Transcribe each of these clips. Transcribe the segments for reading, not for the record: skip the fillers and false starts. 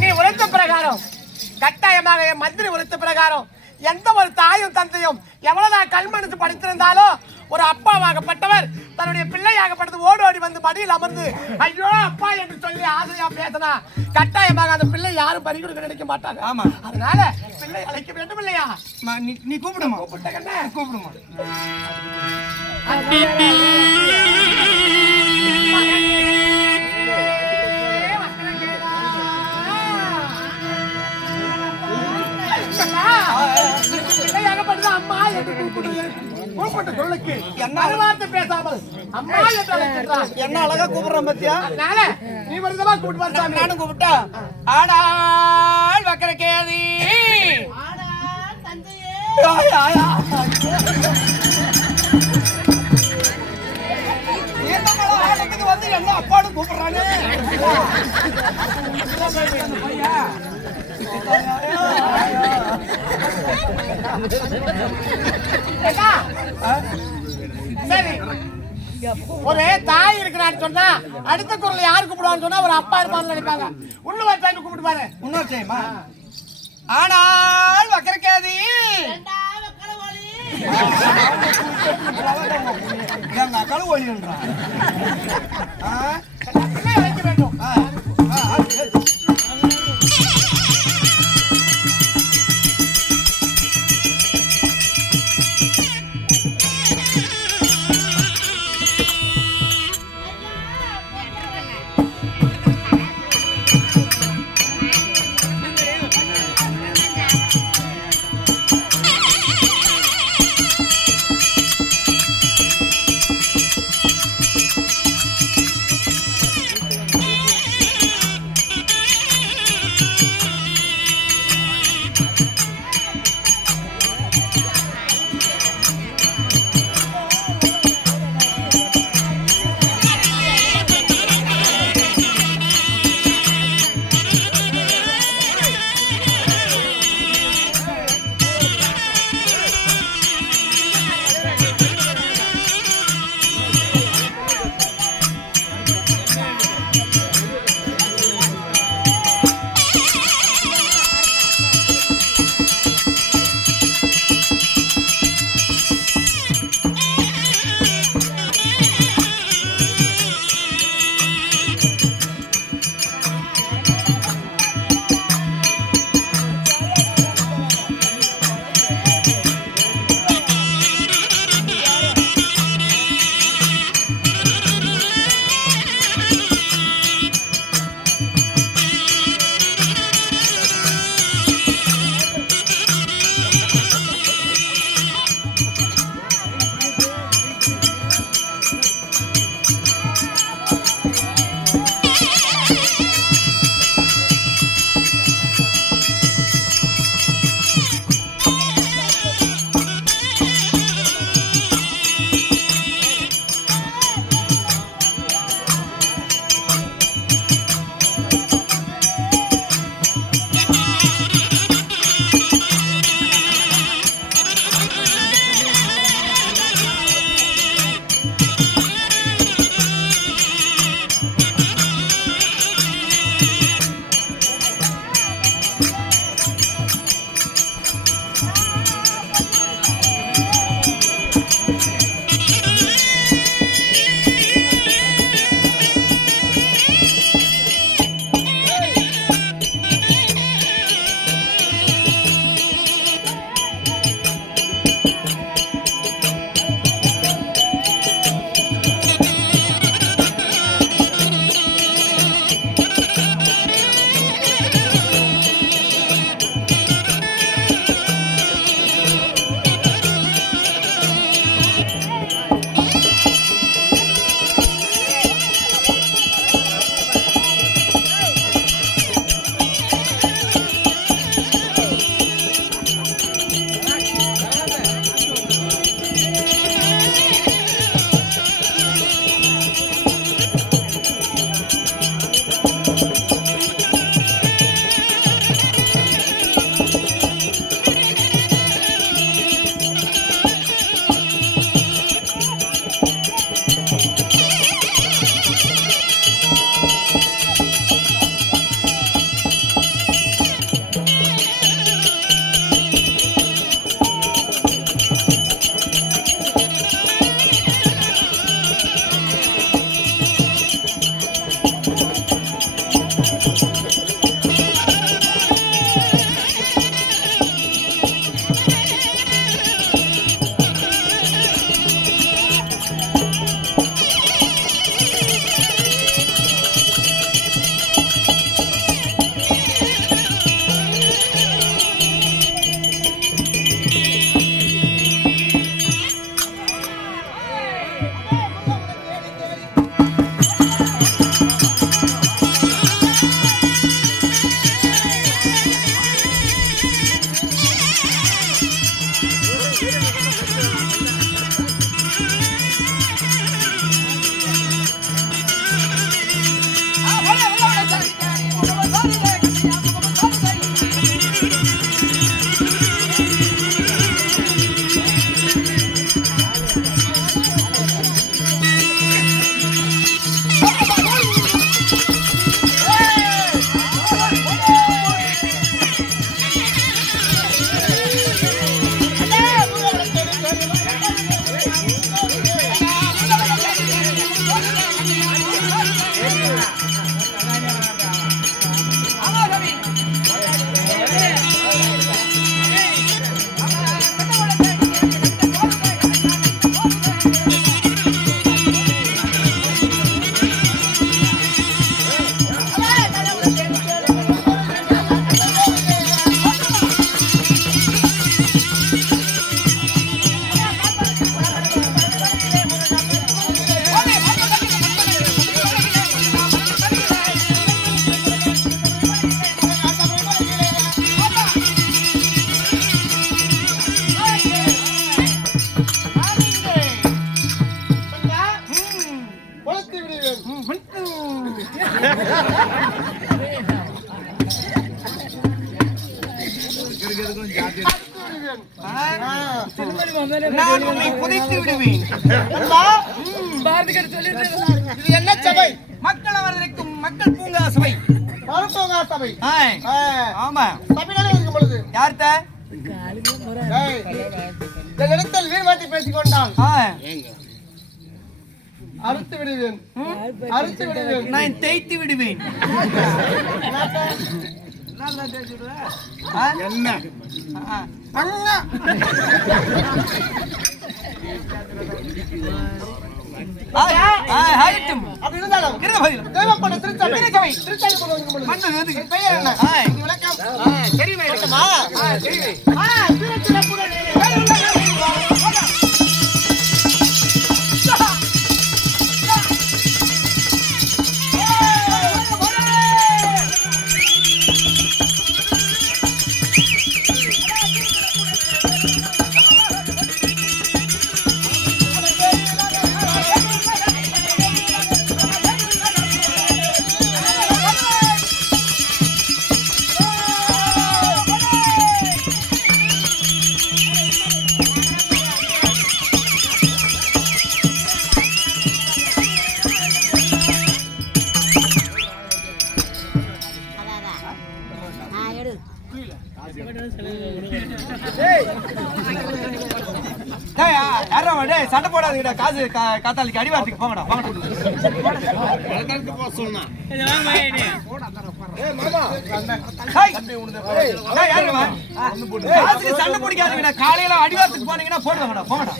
நீ உரைத்த பிரகாரம் கட்டாயமாக என் மந்திரி உரைத்த பிரகாரம் எந்த ஒரு தாயும் தந்தையும் எவ்வளவுதான் கல்மனசு படித்திருந்தாலும் ஒரு அப்பாவாகப்பட்டவர் தன்னுடைய பிள்ளையாகப்பட்டது ஓடி வந்து மடியில் அமர்ந்து ஐயோ அப்பா என்று சொல்லி ஆசையா பேசினா கட்டாயமாக அந்த பிள்ளை யாரும் பறிகொடுக்க நினைக்க மாட்டாங்க. ஆமா, அதனால பிள்ளை அழைக்க வேண்டும் இல்லையா? நீ கூப்பிடுமா? கூப்பிட்டா கூப்பிடுமா? அம்மா என்று கூப்பிட்டு சொல்லுக்கு என்ன வார்த்தை பேசாமல் அம்மா என்று அழைக்கிறான். என்ன அழகா கூப்பிடுறான் பத்தியா? அதனால நீ வருதமா கூப்பிட்டு வந்தா நானும் கூப்பிட்டா ஆடாள் வக்கரகேதி வந்து என்ன அப்பாடு கூப்பிடுறானே. சரி, ஒரு தாய் இருக்கிறான்னு சொன்னா அடுத்த குரல் யாரு கூப்பிடுவான்னு சொன்னா ஒரு அப்பா இருப்பான்னு நினைப்பாங்க. இன்னொரு டைம் கூப்பிட்டு பாரு. இன்னொரு டைமா? ஆனால் வக்கரகேதி எங்க அக்காலும் ஒளின்றான். வைக்க வேண்டும். நான் உன்னை புதைத்து விடுவேன். இது என்ன சபை? மக்கள் அவர்களுக்கும் மக்கள் பூங்கா சபை. மருத்துவ சபை. ஆமா. சபையிலே இருக்கும் பொழுது யார்கிட்ட இந்த இடத்தில் வீர்வாட்டி பேசிக் கொண்டான். அறுத்து விடுவேன், அறுத்து விடுவேன், நான் தேய்த்து விடுவேன். என்ன அண்ணா அப்படி இருந்தாலும் தேவைப்படும் திருச்சபை திருச்சபை கொண்டு இருக்கும் பொழுது பெயர் என்ன? விளக்கம் தெரியுமா? சண்டை போடாதீங்கடா. காசு காத்தாலிக்கு அடிவாரத்துக்கு போங்கடா. சண்டை பிடிக்காதீங்கடா. காலையில அடிவாரத்துக்கு போனீங்கன்னா போடுவாங்கடா. போங்கடா.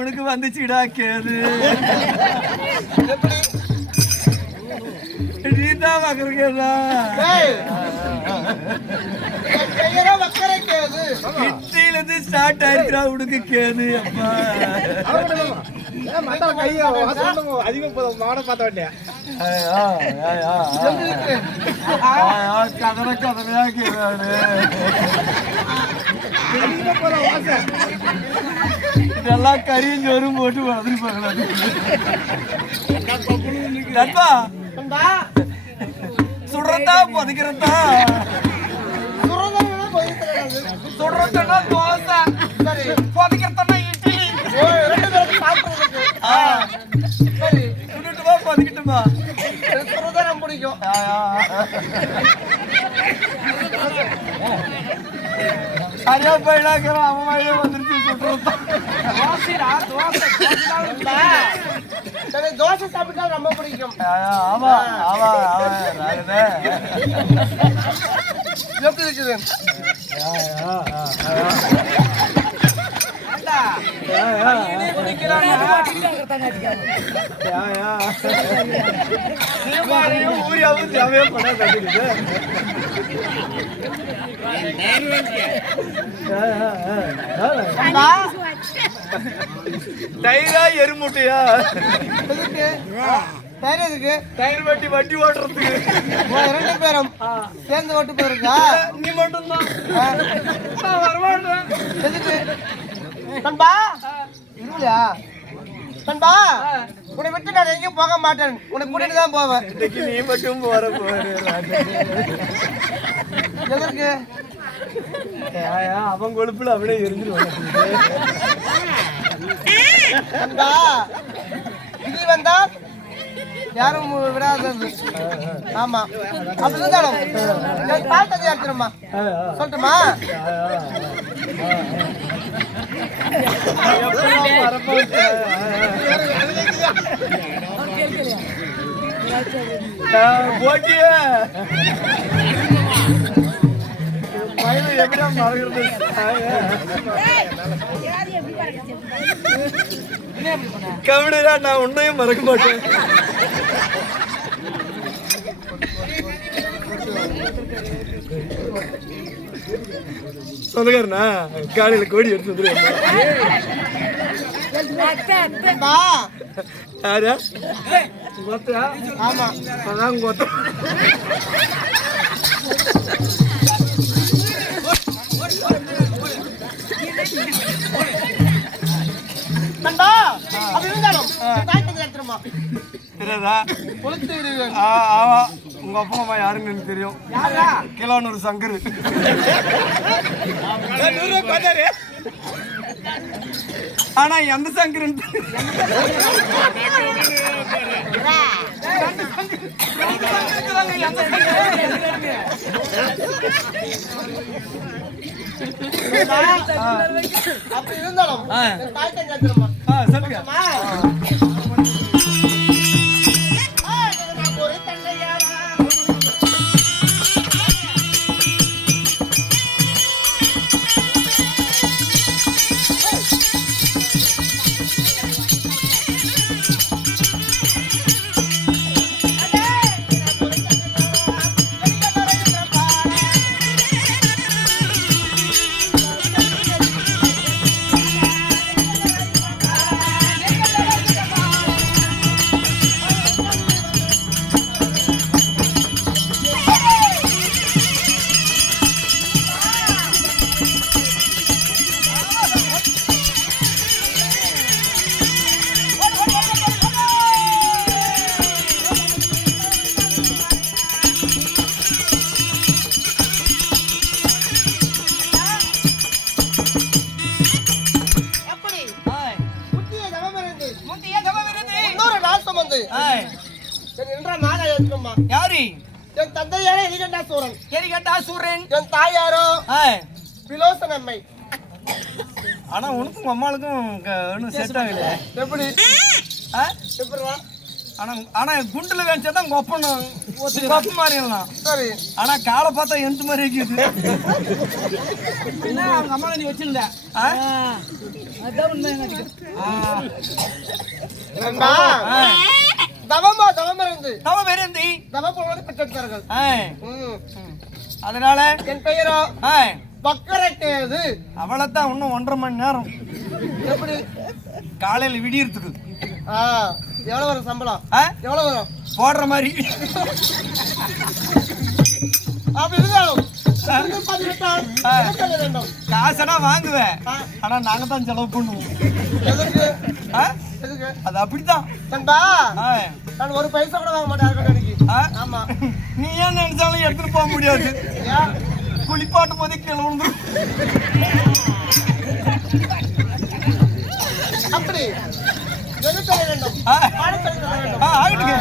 உனக்கு வந்துச்சுடா கேது. நீதான் வக்கரக்கேதா. இருந்து ஸ்டார்ட் ஆயிருக்கா உனக்கு கேது. கதனை கதனையா கேது. இதெல்லாம் கறியும் சோறும் போட்டு மாதிரி பார்க்கலாம். சுடுறதா புதைக்கிறதா? சுடுறதுன்னா தோசை, புதைக்கிறதுனா இட்லி. சுட்டுட்டுமா புதைக்கட்டுமா? சுடுறதான் பிடிக்கும். சரியா போயிடாக்கிறோம். அவன் வழியே வந்துருச்சு. தோசை சாப்பிட்டா ரொம்ப பிடிக்கும். ஆமா ஆமா எப்படி இருக்குது? ஊரியாவும் ஜாவே பண்ண கட்டுக்குது. டயரா எருமுட்டையா? டயர் எதுக்கு? டயர் வட்டி வட்டி ஓட்டுறதுக்கு. 2 பேரும் சேர்ந்து ஓட்டு போயிருக்கா? நீ மட்டும்தான். வரமாட்டேன். எதுக்கு? நண்பா இருவியா? நண்பா உன்னை விட்டு நான் எங்கேயும் போக மாட்டேன். உன்னை கூட்டிட்டு தான் போவேன். இன்னைக்கு நீ மட்டும் போற எதற்கு? அவன் கொழுப்புல அப்படியே எரிஞ்சிருவாங்க. இது வந்தா யாரும் விடாதது. ஆமா அப்படி இருந்தாலும் பார்த்தது எடுத்துருமா சொல்லட்டுமா? போட்டிய எப்படியா மறக்கிறது? கவிடா நான் உன்னையும் மறக்க மாட்டேன். சொந்தக்காரனா காலையில கோடி எடுத்து வந்துருவாங்க. யாரா ஆமா அதான் நண்பா அது இருந்தாலும் தாய் தந்தை எடுத்துருமா தெரியாதா? கொளுத்து விடுவேன். ஆமா, உங்க அப்பா அம்மா யாருன்னு எனக்கு தெரியும். யாரா கிலோனூர் சங்கர். ஆனா எந்த சங்கர் அப்படி இருந்தாலும் தாய் தந்தை எடுத்துருமா சொல்லுங்க. ஒரு தந்தையாரா யாரு? என் தந்தையாரோ எலிகண்டா சூரன், எரிகட்டா சூரன். என் தாயாரோ பிலோசனம்மை. ஆனா உனக்கும் உங்க அம்மாளுக்கும் ஒன்றும் செட் ஆகல. எப்படி எப்படிடா? ஆனா குண்டுல வேணிச்சா உங்க ஒப்பனும் ஒப்பு மாதிரி எல்லாம். சரி, ஆனா காலை பார்த்தா எந்த மாதிரி இருக்குது. அவங்க அம்மா நீ வச்சிருந்த அதான் உண்மை. நண்பா, தவமா தவம் இருந்து தவ வேறந்தி தவப்போடு பெற்றெடுத்தார்கள். அதனால என் பெயரோ பக்கரட்டேது. அவளைத்தான் இன்னும் 1.5 மணி நேரம். எப்படி? காலையில விடியறதுக்கு. எவ்வளவு வரும் சம்பளம்? எவ்வளவு வரும்? போடுற மாதிரி. அப்படி இருந்தாலும் வேண்டும். காசனா வாங்குவேன், ஆனா நாங்க தான் செலவு பண்ணுவோம். எதுக்கு? எதுக்கு? அது அப்படித்தான் நண்பா, நான் ஒரு பைசா கூட வாங்க மாட்டேன். ஆமா, நீ ஏன் நினைச்சாலும் எடுத்துட்டு போக முடியாது. குளிப்பாட்டும் போதே கீழே விழுந்துரும். அப்படி எது தர வேண்டும்? ஆகிட்டுங்க.